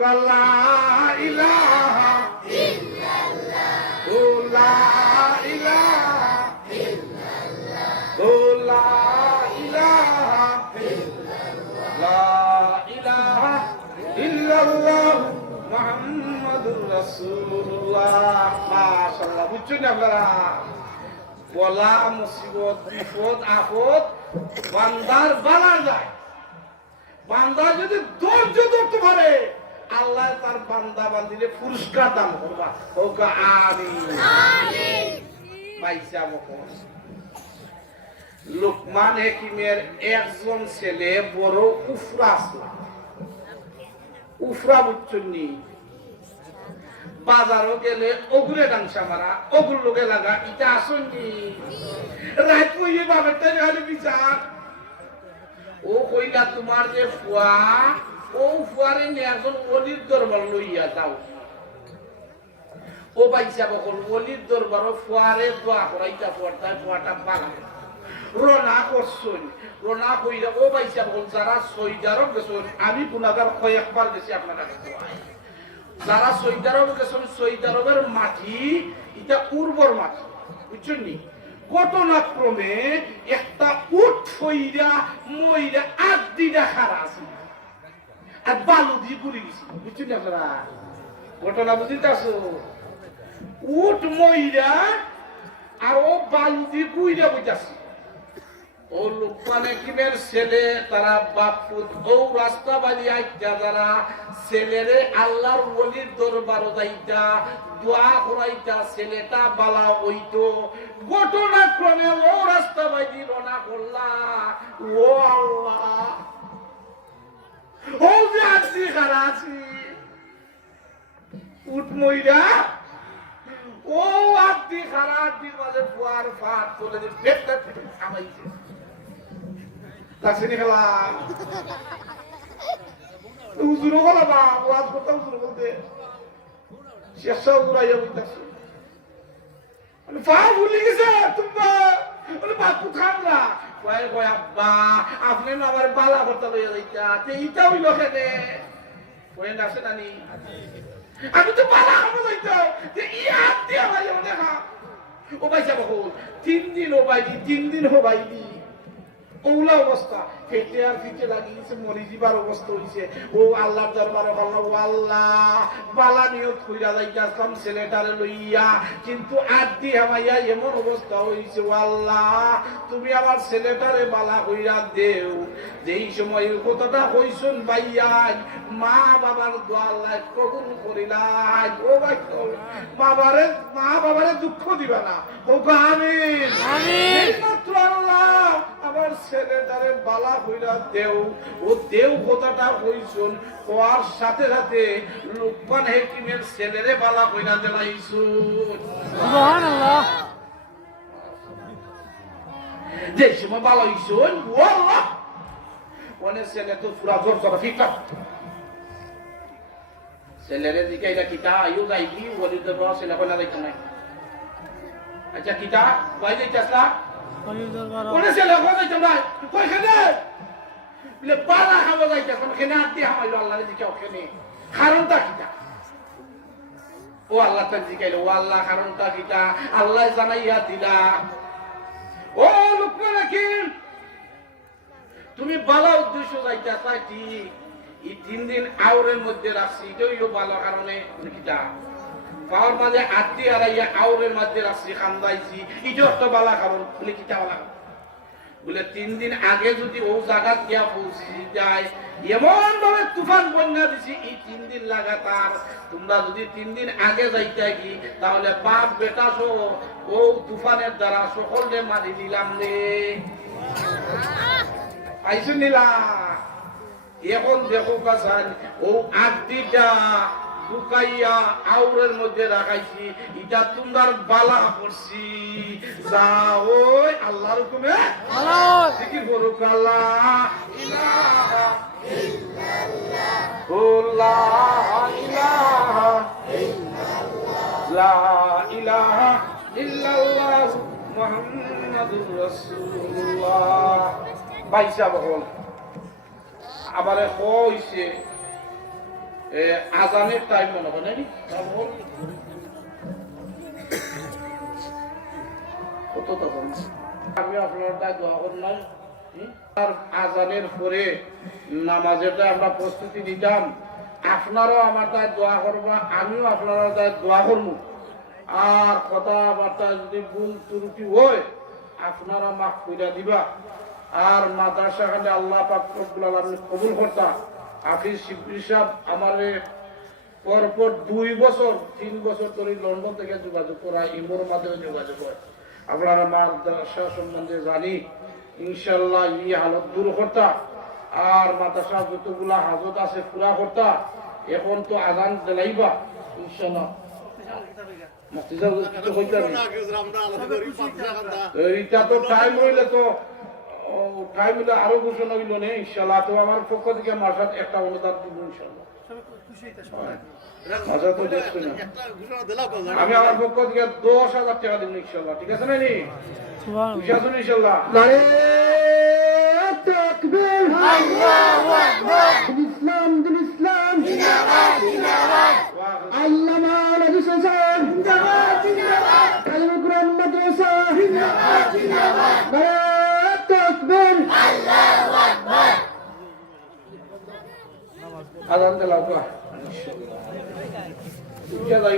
লা ইলাহা ইল্লাল্লাহ ও লা ইলাহা ইল্লাল্লাহ ও লা ইলাহা ইল্লাল্লাহ লা ইলাহা ইল্লাল্লাহ মুহাম্মাদুর রাসূলুল্লাহ। মাশাআল্লাহ। বুঝছেন আপনারা? বলা মুসিবত বিপদ আপদ বান্দার বালা যায়। বান্দা যদি ধৈর্য ধরতে পারে আল্লাহ তার বান্দা বান্দিরে পুরস্কার দান করবা। ওকে আমিন আমিন। পয়সা বকর লোকমান হাকিমের একজন ছেলে বড় উফরা আসলা। উফরা বুঝছনি? বাজারও গেলে ওগুলে ডাংসা মারা ওগুলো লোকে লাগা এটা আসনি রাত কইয়ে বাবার তাই হলে বিচার ও কইলা তোমার যে ফুয়া ও ফুয়ারে নিয়ে একজন অলির দরবার লইয়া যাও। ও বাইসা বকল অলির দরবার ফুয়ারে দোয়া করাইতা ফুয়ারটায় ফুয়াটা বালা রোনা করছুন। রোনা কইরা ও বাইসা বকল যারা সৈদারও গেছুন আমি গুনাগার কয়েকবার গেছি আপনার কাছে। যারা সৌদি আরব গেছেন সৌদি আরবের মাটি এটা উর্বর মাটি। বুঝছেন? ঘটনাক্রমে একটা উট ফইরা মইরা আদিটা খারা আছে আর বালু দিয়ে ঘুরে গেছে। বুঝছেন আপনারা? ঘটনা বুঝতে আসো? উট মইরা আর ও বালু দিয়ে ঘুরে বইতাছে। ও লোকমান হাকিমের ছেলে তারা বাপুত ও রাস্তা বাড়ি আইতা যারা ছেলেরে আল্লাহর ওলির দরবার যাইতা দোয়া করাইতা ছেলেটা বালা হইতো। ঘটনাক্রমে ও রাস্তা বাড়ি রওনা করলা। ও আল্লাহ ও যে আছি খারাছি উঠ মইরা ও আদি খারাপ দি মাঝে ফুয়ার ফাট করে দি পেটটা খামাইছে। তাসিনি খেলা হুজুর বলা না ওয়াজ করতে হুজুর বলতে শেষা উড়াইয়া বলতেছে পা ভুলে গেছে তোমরা বলে বাপু খামরা কয় কয় আব্বা আপনি না আমার বালা করতে লইয়া যাইতা এইটা হইল কেনে কয় না আছে নানি আমি তো বালা খাবো যাইতা যে ইয়াদ দিয়া ভাই দেখা ও ভাই যাব 3 দিন ও ভাই 3 দিন হো ভাই ওলা অবস্থা খেতে আর ফিতে লাগিয়েছে মরি যাবার অবস্থা হইছে। ও আল্লাহর দরবারে বলল ও আল্লাহ বালা নিয়ত কইরা যাইতাম ছেলেটারে লইয়া কিন্তু আদি হামাইয়া এমন অবস্থা হইছে। ও আল্লাহ তুমি আমার ছেলেটারে বালা কইরা দেও। যেই সময় কথাটা কইছুন ভাইয়াই মা বাবার দোয়া আল্লাহ কবুল করিলাই। ও ভাই মা বাবারে দুঃখ দিবা না। ও আমিন আমিন। মাত্র আল্লাহ আমার ছেলেটারে বালা কইরা দেও। ও দেও কথাটা কইছুন ওর সাথে সাথে লোকমান হাকিমের ছেলেরে বালা কইরা দেলাইছুন। সুবহানাল্লাহ। যে সময় বালা হইছুন ও আল্লাহ ওনে ছেলে তো পুরা জোর জোর ঠিকঠাক ছেলেরে দিকে এটা কিতা আইও যাইবি ওলিদের রস ছেলে কইনা যাইতো না। আচ্ছা কিতা কই যাইতাছলা ওনে ছেলে কই যাইতো না কই খেলে বলে বালা খাবো যাইতাছ কেন আতি হামাইলো আল্লাহর দিকে ওখানে কারণটা কিতা? ও আল্লাহ তার জিগাইলো ও আল্লাহ কারণটা কিতা আল্লাহ জানাইয়া দিলা। ও লোকমান হাকিম তুমি বালা উদ্দেশ্য যাইতা চাই ঠিক এই 3 দিন আউরের মধ্যে রাখছি এটাও ভালো কারণে কিতা পাওয়ার মাঝে আত্মি হারাইয়া আউরের মধ্যে রাখছি খান্দাইছি এটাও একটা বালা কারণ বলে কিতা বালা বলে 3 দিন আগে যদি ও জায়গা গিয়া পৌঁছে যায় এমন ভাবে তুফান বন্যা দিছি এই 3 দিন লাগাতার তোমরা যদি 3 দিন আগে যাইতে কি তাহলে বাপ বেটা সহ ও তুফানের দ্বারা সকলকে মারি দিলাম রে। আইসু নিলা এখন দেখো কাছান ও আদিটা লুকাইয়া আউরের মধ্যে রাখাইছি এটা তোমার বালা করছি যাও আল্লাহর হুকুমে জিকির করো লা ইলাহা ইল্লাল্লাহ ও লা ইলাহা ইল্লাল্লাহ লা ইলাহা ইল্লাল্লাহ মুহাম্মাদুর রাসূলুল্লাহ। বাইসা বল আমারে কইছে আজানের টাইম মনে হয় নাকি কত তখন আমি আপনার তাই দোয়া করলাম আর আজানের পরে নামাজেরটা আমরা প্রস্তুতি নিতাম আপনারাও আমার তাই দোয়া করবা আমিও আপনারা তাই দোয়া করবো আর কথাবার্তা যদি ভুল ত্রুটি হয় আপনারা মাফ কইরা দিবা আর মাদ্রাসা খানে আল্লাহ পাক রব্বুল আলামিন কবুল করতা হাফিজ শিবলি সাহেব আমারে পরপর 2 বছর 3 বছর ধরে লন্ডন থেকে যোগাযোগ করা ইমোর মাধ্যমে যোগাযোগ হয় আপনারা মাদ্রাসা সম্বন্ধে জানি ইনশাল্লাহ এই হালত দূর করতা আর মাদ্রাসা যতগুলা হাজত আছে পুরা করতা এখন তো আজান দিলাইবা ইনশাল্লাহ এটা তো টাইম হইলে তো টাইম হইলে আরো ঘোষণা হইল না ইনশাল্লাহ তো আমার পক্ষ থেকে মাসাত একটা অনুদান দিব ইনশাল্লাহ আমি আমার পক্ষ থেকে 10,000 টাকা দিব ইনশাল্লাহ ঠিক আছে না নি খুশি আছেন ইনশাল্লাহ তাকবীর আল্লাহু আকবার ইসলাম দিন ইসলাম জিন্দাবাদ জিন্দাবাদ আল্লামা আলাদু সাজান জিন্দাবাদ জিন্দাবাদ কালিমা কুরআন মাদ্রাসা জিন্দাবাদ জিন্দাবাদ তাকবীর আল্লাহু আকবার আযান দিলাও ইনশাআল্লাহ